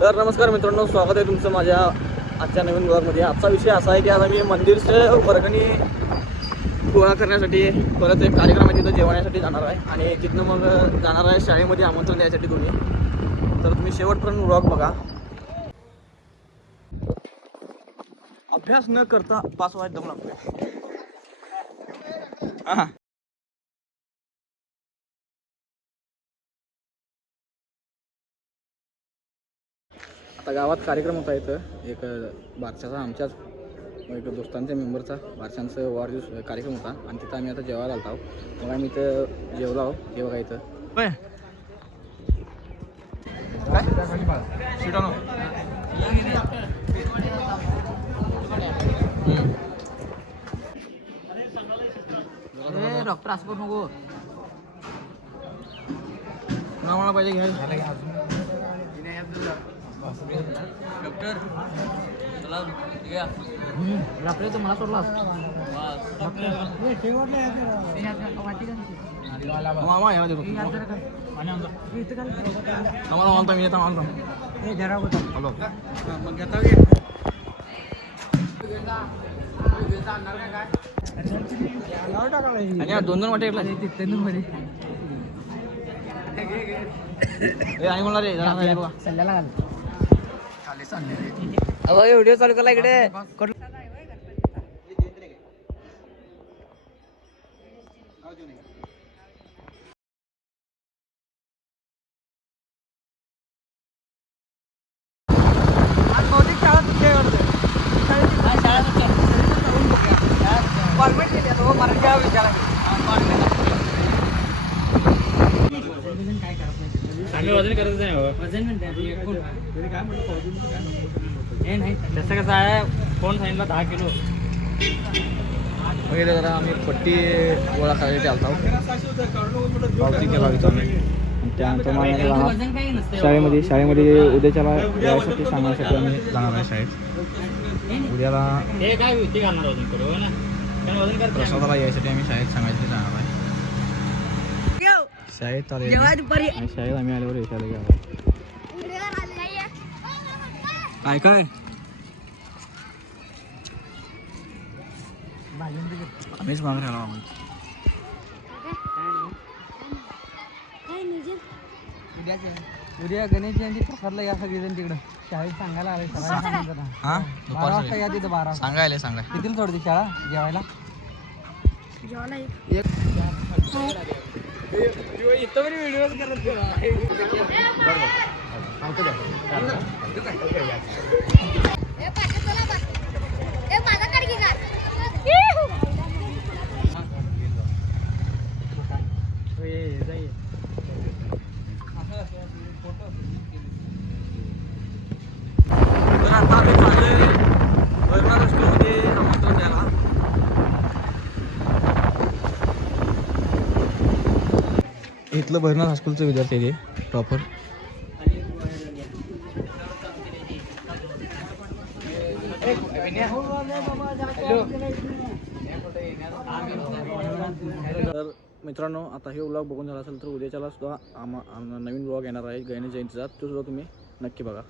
तर नमस्कार मित्रांनो, स्वागत आहे तुमचं माझ्या आजच्या नवीन ब्लॉगमध्ये. आजचा विषय असा आहे की आज आम्ही मंदिरचे वर्गणी गोळा करण्यासाठी परत एक कार्यक्रम आहे, तिथं जेवण्यासाठी जाणार आहे आणि तिथनं मग जाणार आहे शाळेमध्ये आमंत्रण द्यायसाठी दोन्ही. तर तुम्ही शेवटपर्यंत ब्लॉग बघा. अभ्यास न करता पास व्हायचं दम लागतोय. हां आता गावात कार्यक्रम होता. इथं एक बारशाचा आमच्याच एक दोस्तांच्या मेंबरचा बारशांचं वाढदिवस कार्यक्रम होता आणि तिथं आम्ही आता जेवायला आलो आहोत. मग आम्ही इथं जेवलो आहो. हे बघा इथं काय डॉक्टर असं करू नको आम्हाला पाहिजे घ्यायला. डॉक्टर चला आपल्या तर मला सोडला मामा या देतो आम्हाला मानता मी येता मानता हे जरा होता हॅलो मग घेता आणि दोन दोन वाटे आणि कोणा रे सल्ल्याला व्हिडिओ चालू केला इकडे. आम्ही वजन करतच नाही. वजन नाही तसं कसं आहे. कोण सांगितलं 10 किलो वगैरे. जरा आम्ही पट्टी गोळा करायला आलतो. पावती केला होता त्यानंतर शाळेमध्ये उद्याच्याला यासाठी सांगण्यासाठी आम्ही जाणार आहे शाळेत. उद्याला प्रसादाला यायसाठी आम्ही शाळेत सांगायसाठी जाणार आहे. शाळेत आले आणि शाळेत आम्ही आल्यावर यशाला घ्या काय काय आम्हीच मागून राहिलो. उद्या गणेश जयंती प्रसादला या सगळेजण तिकडं शाळेत सांगायला आले. हां 12 वाजता या तिथं. 12 सांगा कितीला सोडते शाळा जेवायला? इथलं भरणार हायस्कूलचं विद्यार्थी आहे ते प्रॉपर. तर मित्रांनो, आता हे व्लॉग बघून झाला असेल तर उद्याच्याला सुद्धा नवीन व्लॉग येणार आहे गणेश जयंतीचा. तो सुद्धा तुम्ही नक्की बघा.